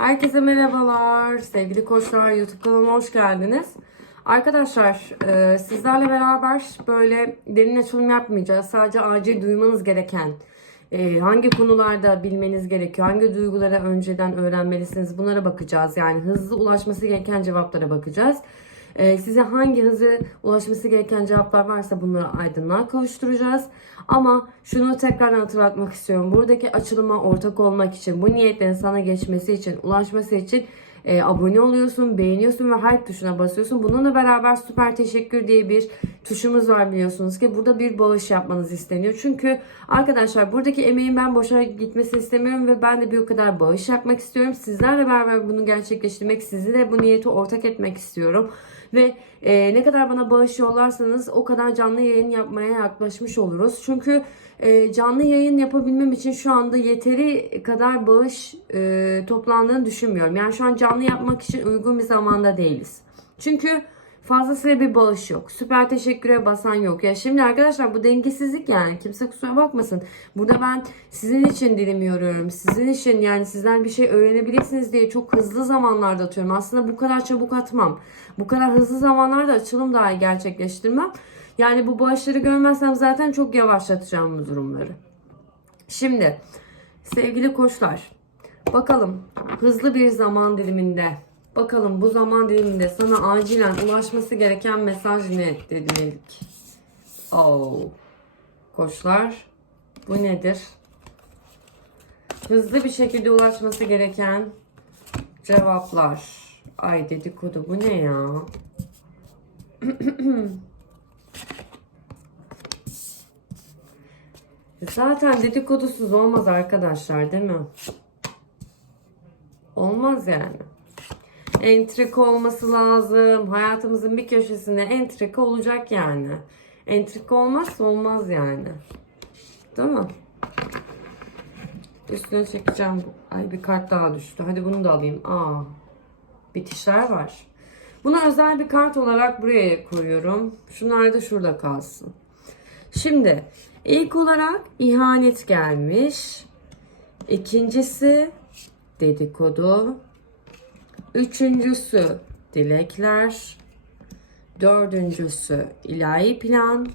Herkese merhabalar. Sevgili koçlar YouTube kanalıma hoş geldiniz. Arkadaşlar e, sizlerle beraber böyle derin açılım yapmayacağız. Sadece acil duymanız gereken e, hangi konularda bilmeniz gerekiyor, hangi duygulara önceden öğrenmelisiniz bunlara bakacağız. Yani hızlı ulaşması gereken cevaplara bakacağız. E, size hangi hızlı ulaşması gereken cevaplar varsa bunları aydınlığa kavuşturacağız. Ama şunu tekrardan hatırlatmak istiyorum. Buradaki açılıma ortak olmak için, bu niyetlerin sana geçmesi için, ulaşması için e, abone oluyorsun, beğeniyorsun ve her tuşuna basıyorsun. Bununla beraber süper teşekkür diye bir tuşumuz var biliyorsunuz ki burada bir bağış yapmanız isteniyor. Çünkü arkadaşlar buradaki emeğin ben boşa gitmesini istemiyorum ve ben de bir o kadar bağış yapmak istiyorum. Sizlerle beraber bunu gerçekleştirmek, sizi de bu niyeti ortak etmek istiyorum. Ve e, ne kadar bana bağış yollarsanız o kadar canlı yayın yapmaya yaklaşmış oluruz. Çünkü e, canlı yayın yapabilmem için şu anda yeteri kadar bağış e, toplandığını düşünmüyorum. Yani şu an canlı yapmak için uygun bir zamanda değiliz. Çünkü fazlasıyla bir bağış yok. Süper teşekküre basan yok. Ya şimdi arkadaşlar bu dengesizlik yani. Kimse kusura bakmasın. Burada ben sizin için dilim yoruyorum. Sizin için yani sizden bir şey öğrenebilirsiniz diye çok hızlı zamanlarda atıyorum. Aslında bu kadar çabuk atmam. Bu kadar hızlı zamanlarda açılım dahi gerçekleştirmem. Yani bu bağışları görmezsem zaten çok yavaşlatacağım bu durumları. Şimdi sevgili koçlar bakalım hızlı bir zaman diliminde bakalım bu zaman diliminde sana acilen ulaşması gereken mesaj ne dedim ilk. Oh. Koçlar bu nedir? Hızlı bir şekilde ulaşması gereken cevaplar. Ay dedikodu bu ne ya? Zaten dedikodusuz olmaz arkadaşlar değil mi? Olmaz yani. Entrika olması lazım. Hayatımızın bir köşesinde entrika olacak yani. Entrika olmazsa olmaz yani. Değil mi? Üstüne çekeceğim. Ay bir kart daha düştü. Hadi bunu da alayım. Aa. Bitişler var. Bunu özel bir kart olarak buraya koyuyorum. Şunlar da şurada kalsın. Şimdi ilk olarak ihanet gelmiş. İkincisi dedikodu. Üçüncüsü dilekler. Dördüncüsü ilahi plan.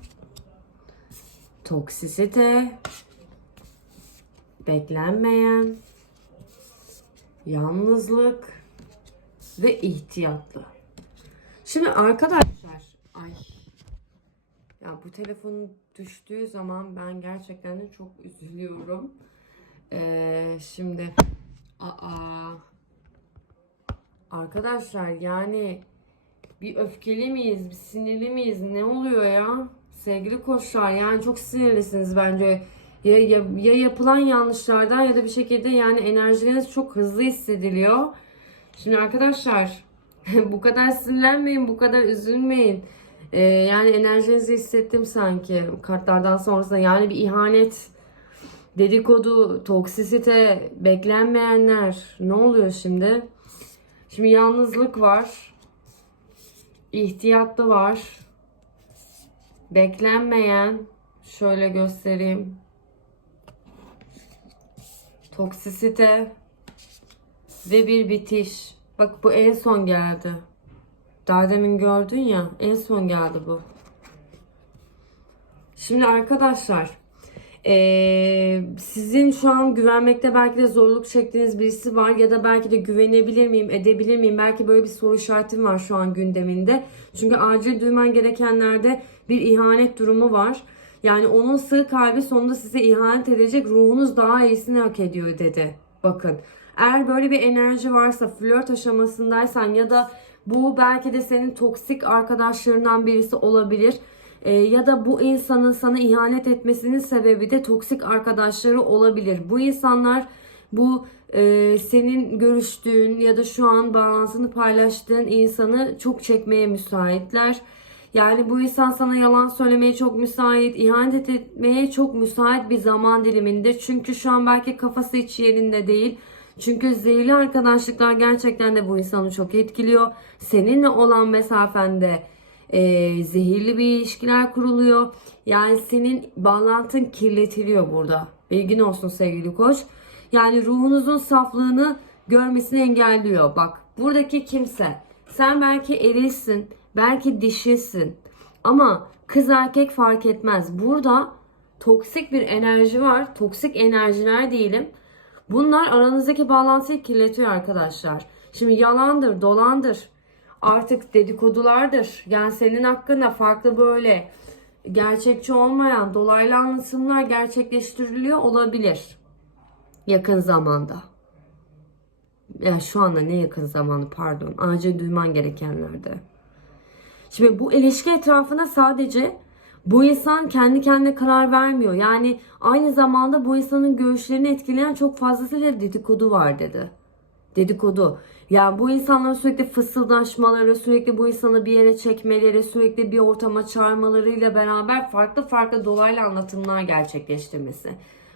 Toksisite. Beklenmeyen. Yalnızlık. Ve ihtiyatlı. Şimdi arkadaşlar. Ay ya bu telefonun düştüğü zaman ben gerçekten de çok üzülüyorum. Ee, şimdi aa arkadaşlar yani bir öfkeli miyiz, bir sinirli miyiz? Ne oluyor ya? Sevgili koçlar yani çok sinirlisiniz bence. Ya, ya, ya yapılan yanlışlardan ya da bir şekilde yani enerjileriniz çok hızlı hissediliyor. Şimdi arkadaşlar bu kadar sinirlenmeyin, bu kadar üzülmeyin. Ee, yani enerjinizi hissettim sanki kartlardan sonrasında. Yani bir ihanet, dedikodu, toksisite, beklenmeyenler. Ne oluyor şimdi? Şimdi yalnızlık var. İhtiyatlı var. Beklenmeyen. Şöyle göstereyim. Toksisite. Ve bir bitiş. Bak bu en son geldi. Daha demin gördün ya en son geldi bu. Şimdi arkadaşlar eee, sizin şu an güvenmekte belki de zorluk çektiğiniz birisi var ya da belki de güvenebilir miyim edebilir miyim belki böyle bir soru işaretim var şu an gündeminde. Çünkü acil duyman gerekenlerde bir ihanet durumu var. Yani onun sığ kalbi sonunda size ihanet edecek ruhunuz daha iyisini hak ediyor dedi. Bakın eğer böyle bir enerji varsa flört aşamasındaysan ya da bu belki de senin toksik arkadaşlarından birisi olabilir. Ee, ya da bu insanın sana ihanet etmesinin sebebi de toksik arkadaşları olabilir. Bu insanlar bu e, senin görüştüğün ya da şu an bağlantını paylaştığın insanı çok çekmeye müsaitler. Yani bu insan sana yalan söylemeye çok müsait, ihanet etmeye çok müsait bir zaman diliminde. Çünkü şu an belki kafası hiç yerinde değil. Çünkü zehirli arkadaşlıklar gerçekten de bu insanı çok etkiliyor. Seninle olan mesafende e, zehirli bir ilişkiler kuruluyor. Yani senin bağlantın kirletiliyor burada. Bilgin olsun sevgili koç. Yani ruhunuzun saflığını görmesini engelliyor. Bak buradaki kimse sen belki erisin, belki dişisin ama kız erkek fark etmez. Burada toksik bir enerji var. Toksik enerjiler diyelim. Bunlar aranızdaki bağlantıyı kirletiyor arkadaşlar. Şimdi yalandır, dolandır. Artık dedikodulardır. Yani senin hakkında farklı böyle gerçekçi olmayan dolaylı anlatımlar gerçekleştiriliyor olabilir. Yakın zamanda. Ya şu anda ne yakın zamanı pardon. Acil duyman gerekenlerde. Şimdi bu ilişki etrafında sadece bu insan kendi kendine karar vermiyor. Yani aynı zamanda bu insanın görüşlerini etkileyen çok fazlasıyla dedikodu var dedi. Dedikodu. Yani bu insanların sürekli fısıldaşmaları, sürekli bu insanı bir yere çekmeleri, sürekli bir ortama çağırmalarıyla beraber farklı farklı dolaylı anlatımlar gerçekleştirmesi.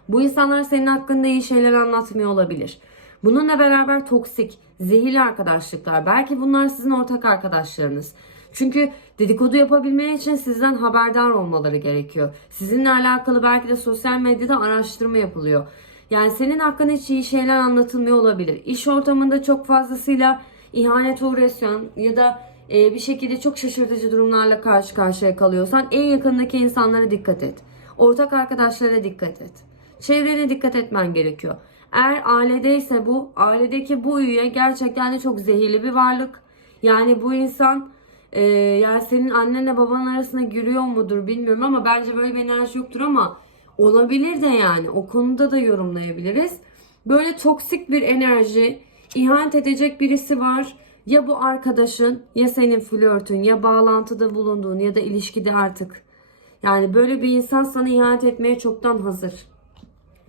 Bu insanlar senin hakkında iyi şeyler anlatmıyor olabilir. Bununla beraber toksik, zehirli arkadaşlıklar. Belki bunlar sizin ortak arkadaşlarınız. Çünkü dedikodu yapabilmeleri için sizden haberdar olmaları gerekiyor. Sizinle alakalı belki de sosyal medyada araştırma yapılıyor. Yani senin hakkında hiç iyi şeyler anlatılmıyor olabilir. İş ortamında çok fazlasıyla ihanet uğraşıyorsun ya da e, bir şekilde çok şaşırtıcı durumlarla karşı karşıya kalıyorsan en yakındaki insanlara dikkat et. Ortak arkadaşlara dikkat et. Çevrene dikkat etmen gerekiyor. Eğer ailedeyse bu, ailedeki bu üye gerçekten de çok zehirli bir varlık. Yani bu insan e, yani senin annenle baban arasına giriyor mudur bilmiyorum ama bence böyle bir enerji yoktur ama olabilir de yani o konuda da yorumlayabiliriz. Böyle toksik bir enerji, ihanet edecek birisi var. Ya bu arkadaşın ya senin flörtün ya bağlantıda bulunduğun ya da ilişkide artık. Yani böyle bir insan sana ihanet etmeye çoktan hazır.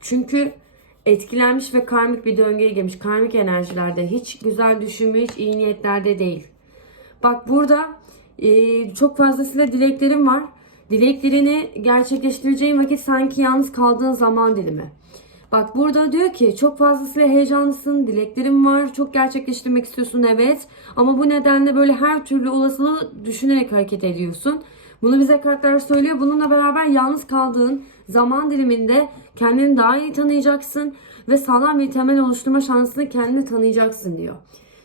Çünkü etkilenmiş ve karmik bir döngüye girmiş. Karmik enerjilerde hiç güzel düşünme, hiç iyi niyetlerde değil. Bak burada e, çok fazlasıyla dileklerim var. Dileklerini gerçekleştireceğin vakit sanki yalnız kaldığın zaman dilimi. Bak burada diyor ki çok fazlasıyla heyecanlısın, dileklerin var, çok gerçekleştirmek istiyorsun evet. Ama bu nedenle böyle her türlü olasılığı düşünerek hareket ediyorsun. Bunu bize kartlar söylüyor. Bununla beraber yalnız kaldığın zaman diliminde kendini daha iyi tanıyacaksın ve sağlam bir temel oluşturma şansını kendini tanıyacaksın diyor.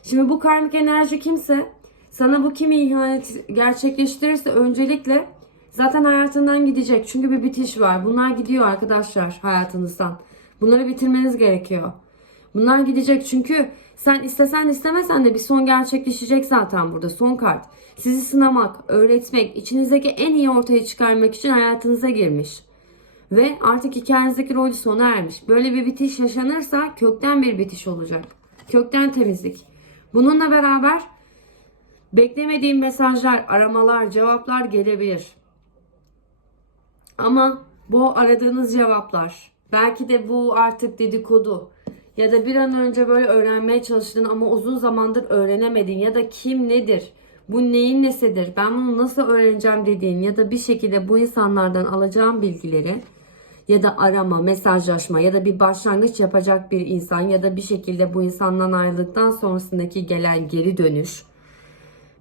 Şimdi bu karmik enerji kimse sana bu kimi ihanet gerçekleştirirse öncelikle zaten hayatından gidecek. Çünkü bir bitiş var. Bunlar gidiyor arkadaşlar hayatınızdan. Bunları bitirmeniz gerekiyor. Bunlar gidecek çünkü sen istesen istemesen de bir son gerçekleşecek zaten burada. Son kart. Sizi sınamak, öğretmek, içinizdeki en iyi ortaya çıkarmak için hayatınıza girmiş. Ve artık hikayenizdeki rolü sona ermiş. Böyle bir bitiş yaşanırsa kökten bir bitiş olacak. Kökten temizlik. Bununla beraber beklemediğim mesajlar, aramalar, cevaplar gelebilir. Ama bu aradığınız cevaplar, belki de bu artık dedikodu ya da bir an önce böyle öğrenmeye çalıştığın ama uzun zamandır öğrenemedin ya da kim nedir, bu neyin nesidir, ben bunu nasıl öğreneceğim dediğin ya da bir şekilde bu insanlardan alacağım bilgileri ya da arama, mesajlaşma ya da bir başlangıç yapacak bir insan ya da bir şekilde bu insandan ayrıldıktan sonrasındaki gelen geri dönüş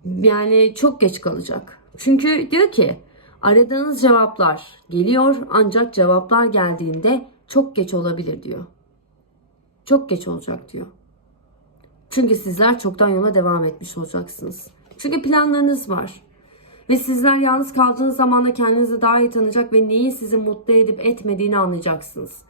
yani çok geç kalacak. Çünkü diyor ki aradığınız cevaplar geliyor ancak cevaplar geldiğinde çok geç olabilir diyor. Çok geç olacak diyor. Çünkü sizler çoktan yola devam etmiş olacaksınız. Çünkü planlarınız var. Ve sizler yalnız kaldığınız zaman da kendinizi daha iyi tanıyacak ve neyin sizi mutlu edip etmediğini anlayacaksınız.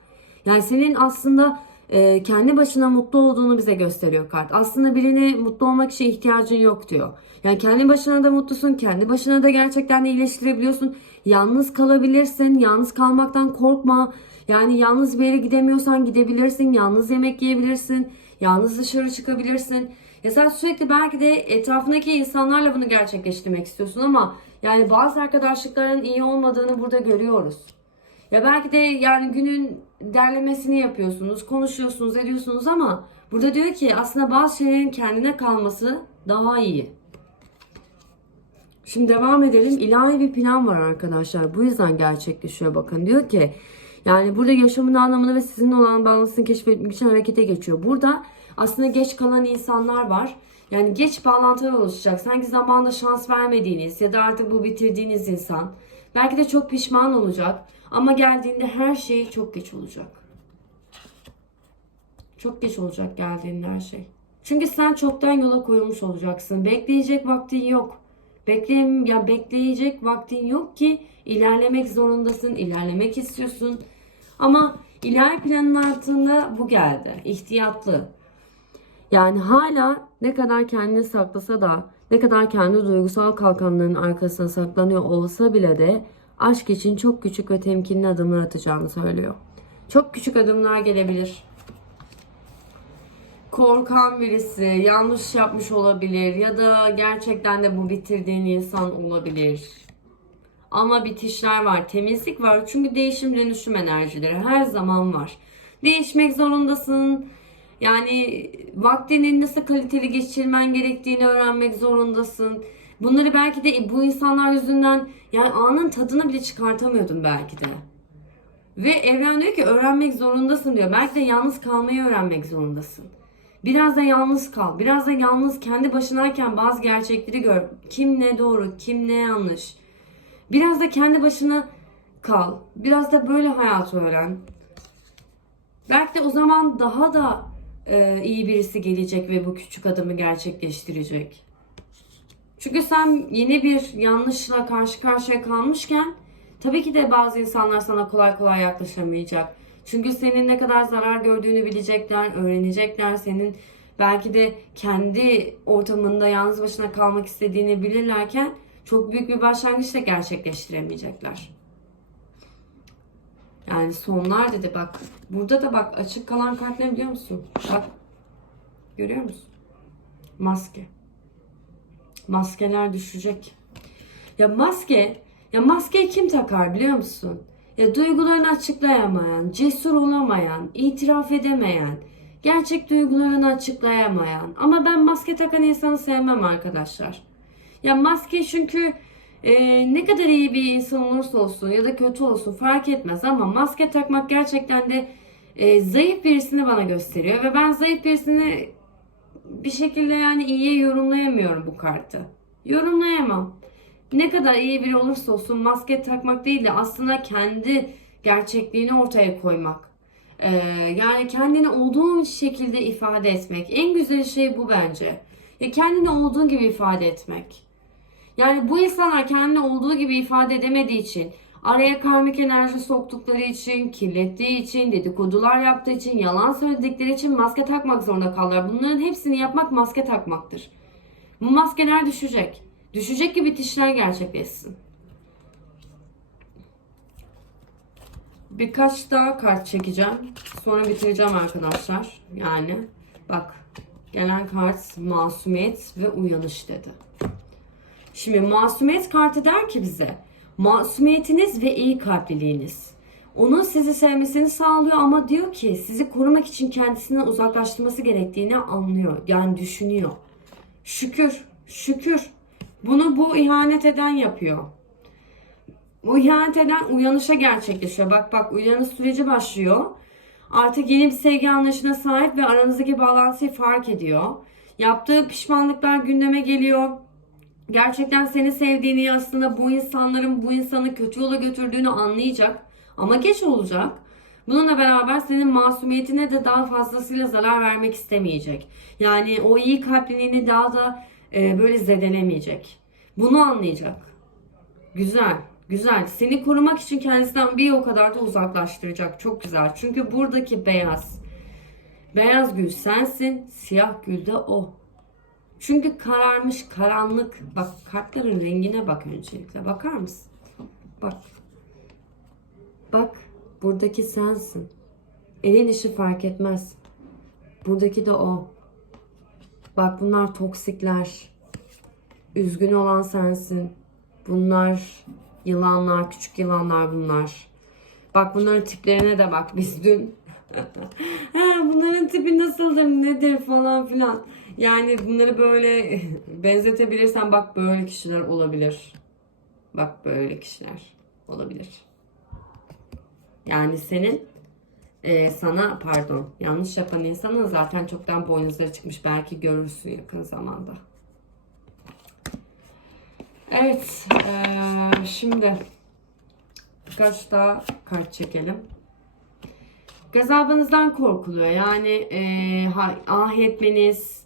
Yani senin aslında e, kendi başına mutlu olduğunu bize gösteriyor kart. Aslında birine mutlu olmak için ihtiyacın yok diyor. Yani kendi başına da mutlusun, kendi başına da gerçekten iyileştirebiliyorsun. Yalnız kalabilirsin, yalnız kalmaktan korkma. Yani yalnız bir yere gidemiyorsan gidebilirsin, yalnız yemek yiyebilirsin, yalnız dışarı çıkabilirsin. Ya sen sürekli belki de etrafındaki insanlarla bunu gerçekleştirmek istiyorsun ama yani bazı arkadaşlıkların iyi olmadığını burada görüyoruz. Ya belki de yani günün derlemesini yapıyorsunuz, konuşuyorsunuz, ediyorsunuz ama burada diyor ki aslında bazı şeylerin kendine kalması daha iyi. Şimdi devam edelim. İlahi bir plan var arkadaşlar. Bu yüzden gerçekleşiyor bakın. Diyor ki yani burada yaşamın anlamını ve sizinle olan bağlantısını keşfetmek için harekete geçiyor. Burada aslında geç kalan insanlar var. Yani geç bağlantılar oluşacak. Sanki zamanında şans vermediğiniz ya da artık bu bitirdiğiniz insan. Belki de çok pişman olacak. Ama geldiğinde her şey çok geç olacak. Çok geç olacak geldiğinde her şey. Çünkü sen çoktan yola koyulmuş olacaksın. Bekleyecek vaktin yok. Bekleyem ya bekleyecek vaktin yok ki ilerlemek zorundasın, ilerlemek istiyorsun. Ama ilahi planın altında bu geldi. İhtiyatlı. Yani hala ne kadar kendini saklasa da ne kadar kendi duygusal kalkanlarının arkasına saklanıyor olsa bile de aşk için çok küçük ve temkinli adımlar atacağını söylüyor. Çok küçük adımlar gelebilir. Korkan birisi yanlış yapmış olabilir ya da gerçekten de bu bitirdiğin insan olabilir. Ama bitişler var, temizlik var. Çünkü değişim dönüşüm enerjileri her zaman var. Değişmek zorundasın. Yani vaktinin nasıl kaliteli geçirmen gerektiğini öğrenmek zorundasın. Bunları belki de bu insanlar yüzünden yani anın tadını bile çıkartamıyordun belki de. Ve evren diyor ki öğrenmek zorundasın diyor. Belki de yalnız kalmayı öğrenmek zorundasın. Biraz da yalnız kal. Biraz da yalnız kendi başınayken bazı gerçekleri gör. Kim ne doğru, kim ne yanlış. Biraz da kendi başına kal. Biraz da böyle hayat öğren. Belki de o zaman daha da e, iyi birisi gelecek ve bu küçük adımı gerçekleştirecek. Çünkü sen yeni bir yanlışla karşı karşıya kalmışken tabii ki de bazı insanlar sana kolay kolay yaklaşamayacak. Çünkü senin ne kadar zarar gördüğünü bilecekler, öğrenecekler. Senin belki de kendi ortamında yalnız başına kalmak istediğini bilirlerken çok büyük bir başlangıçla gerçekleştiremeyecekler. Yani sonlar dedi bak. Burada da bak açık kalan kart ne biliyor musun? Bak. Görüyor musun? Maske. Maskeler düşecek. Ya maske, ya maskeyi kim takar biliyor musun? Ya duygularını açıklayamayan, cesur olamayan, itiraf edemeyen, gerçek duygularını açıklayamayan. Ama ben maske takan insanı sevmem arkadaşlar. Ya maske çünkü e, ne kadar iyi bir insan olursa olsun ya da kötü olsun fark etmez ama maske takmak gerçekten de e, zayıf birisini bana gösteriyor ve ben zayıf birisini bir şekilde yani iyiye yorumlayamıyorum bu kartı. Yorumlayamam. Ne kadar iyi biri olursa olsun maske takmak değil de aslında kendi gerçekliğini ortaya koymak. Ee, yani kendini olduğun şekilde ifade etmek. En güzel şey bu bence. Ya kendini olduğun gibi ifade etmek. Yani bu insanlar kendini olduğu gibi ifade edemediği için, araya karmik enerji soktukları için, kirlettiği için, dedikodular yaptığı için, yalan söyledikleri için maske takmak zorunda kalırlar. Bunların hepsini yapmak maske takmaktır. Bu maskeler düşecek. Düşecek ki bitişler gerçekleşsin. Birkaç daha kart çekeceğim. Sonra bitireceğim arkadaşlar. Yani bak gelen kart masumiyet ve uyanış dedi. Şimdi masumiyet kartı der ki bize masumiyetiniz ve iyi kalpliliğiniz. Onun sizi sevmesini sağlıyor ama diyor ki sizi korumak için kendisinden uzaklaştırması gerektiğini anlıyor. Yani düşünüyor. Şükür, şükür. Bunu bu ihanet eden yapıyor. Bu ihanet eden uyanışa gerçekleşiyor. Bak bak uyanış süreci başlıyor. Artık yeni bir sevgi anlayışına sahip ve aranızdaki bağlantıyı fark ediyor. Yaptığı pişmanlıklar gündeme geliyor. Gerçekten seni sevdiğini aslında bu insanların bu insanı kötü yola götürdüğünü anlayacak. Ama geç olacak. Bununla beraber senin masumiyetine de daha fazlasıyla zarar vermek istemeyecek. Yani o iyi kalpliliğini daha da e, böyle zedelemeyecek. Bunu anlayacak. Güzel, güzel. Seni korumak için kendisinden bir o kadar da uzaklaştıracak. Çok güzel. Çünkü buradaki beyaz, beyaz gül sensin, siyah gül de o. Çünkü kararmış, karanlık. Bak kartların rengine bak öncelikle. Bakar mısın? Bak. Bak, buradaki sensin. Elin işi fark etmez. Buradaki de o. Bak bunlar toksikler. Üzgün olan sensin. Bunlar yılanlar, küçük yılanlar bunlar. Bak bunların tiplerine de bak biz dün. ha, bunların tipi nasıldır, nedir falan filan. Yani bunları böyle benzetebilirsen bak böyle kişiler olabilir. Bak böyle kişiler olabilir. Yani senin e, sana pardon yanlış yapan insanın zaten çoktan boynuzları çıkmış. Belki görürsün yakın zamanda. Evet. e, şimdi birkaç daha kart çekelim. Gazabınızdan korkuluyor. Yani e, ha- ah etmeniz,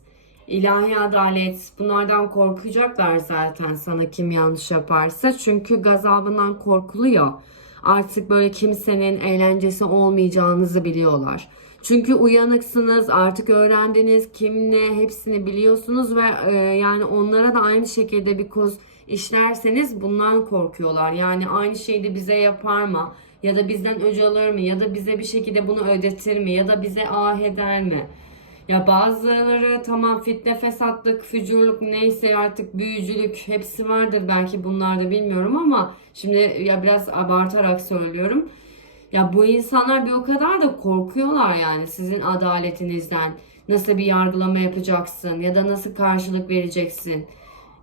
ilahi adalet bunlardan korkacaklar zaten sana kim yanlış yaparsa. Çünkü gazabından korkuluyor. Artık böyle kimsenin eğlencesi olmayacağınızı biliyorlar. Çünkü uyanıksınız, artık öğrendiniz kim ne hepsini biliyorsunuz ve e, yani onlara da aynı şekilde bir koz işlerseniz bundan korkuyorlar. Yani aynı şeyi de bize yapar mı? Ya da bizden öc alır mı? Ya da bize bir şekilde bunu ödetir mi? Ya da bize ah eder mi? Ya bazıları tamam fitne fesatlık, fücurluk neyse artık büyücülük hepsi vardır belki bunlarda bilmiyorum ama şimdi ya biraz abartarak söylüyorum. Ya bu insanlar bir o kadar da korkuyorlar yani sizin adaletinizden. Nasıl bir yargılama yapacaksın ya da nasıl karşılık vereceksin.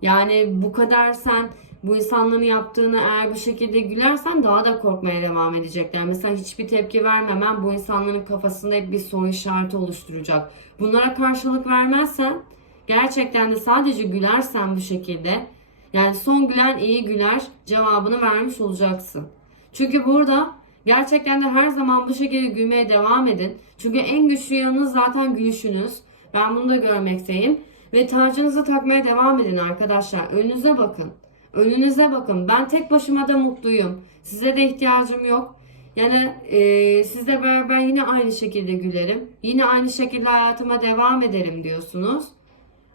Yani bu kadar sen bu insanların yaptığını eğer bir şekilde gülersen daha da korkmaya devam edecekler. Mesela hiçbir tepki vermemen bu insanların kafasında hep bir soru işareti oluşturacak. Bunlara karşılık vermezsen gerçekten de sadece gülersen bu şekilde yani son gülen iyi güler cevabını vermiş olacaksın. Çünkü burada gerçekten de her zaman bu şekilde gülmeye devam edin. Çünkü en güçlü yanınız zaten gülüşünüz. Ben bunu da görmekteyim. Ve tacınızı takmaya devam edin arkadaşlar. Önünüze bakın. Önünüze bakın. Ben tek başıma da mutluyum. Size de ihtiyacım yok. Yani e, sizle beraber yine aynı şekilde gülerim. Yine aynı şekilde hayatıma devam ederim diyorsunuz.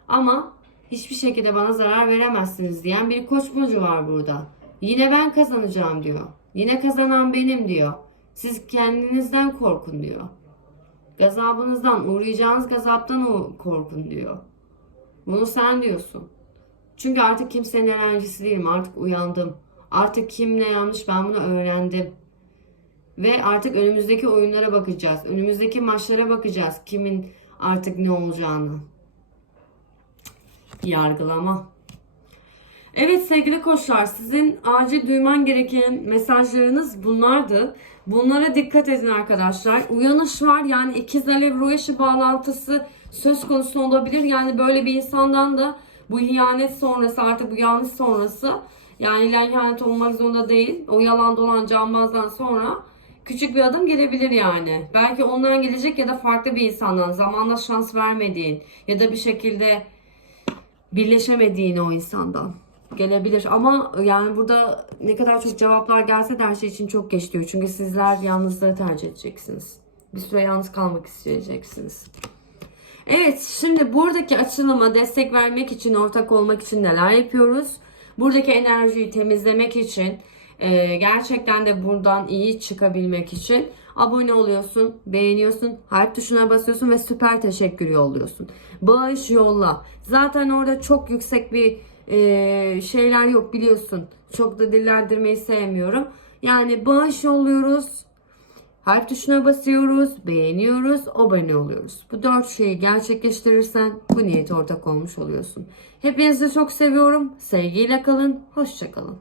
Ama hiçbir şekilde bana zarar veremezsiniz diyen bir koç burcu var burada. Yine ben kazanacağım diyor. Yine kazanan benim diyor. Siz kendinizden korkun diyor. Gazabınızdan, uğrayacağınız gazaptan korkun diyor. Bunu sen diyorsun. Çünkü artık kimsenin enerjisi değilim. Artık uyandım. Artık kim ne yanlış ben bunu öğrendim. Ve artık önümüzdeki oyunlara bakacağız. Önümüzdeki maçlara bakacağız. Kimin artık ne olacağını. Yargılama. Evet sevgili koçlar sizin acil duyman gereken mesajlarınız bunlardı. Bunlara dikkat edin arkadaşlar. Uyanış var yani ikiz alev ruh eşi bağlantısı söz konusu olabilir. Yani böyle bir insandan da bu ihanet sonrası artık bu yanlış sonrası yani illa ihanet olmak zorunda değil. O yalan dolan cambazdan sonra küçük bir adım gelebilir yani. Belki ondan gelecek ya da farklı bir insandan zamanla şans vermediğin ya da bir şekilde birleşemediğin o insandan gelebilir. Ama yani burada ne kadar çok cevaplar gelse de her şey için çok geç diyor. Çünkü sizler yalnızlığı tercih edeceksiniz. Bir süre yalnız kalmak isteyeceksiniz. Evet şimdi buradaki açılıma destek vermek için, ortak olmak için neler yapıyoruz? Buradaki enerjiyi temizlemek için, e, gerçekten de buradan iyi çıkabilmek için abone oluyorsun, beğeniyorsun, harf tuşuna basıyorsun ve süper teşekkür yolluyorsun. Bağış yolla. Zaten orada çok yüksek bir e, şeyler yok biliyorsun. Çok da dillendirmeyi sevmiyorum. Yani bağış yolluyoruz. Harf tuşuna basıyoruz, beğeniyoruz, abone oluyoruz. Bu dört şeyi gerçekleştirirsen bu niyete ortak olmuş oluyorsun. Hepinizi çok seviyorum. Sevgiyle kalın, hoşça kalın.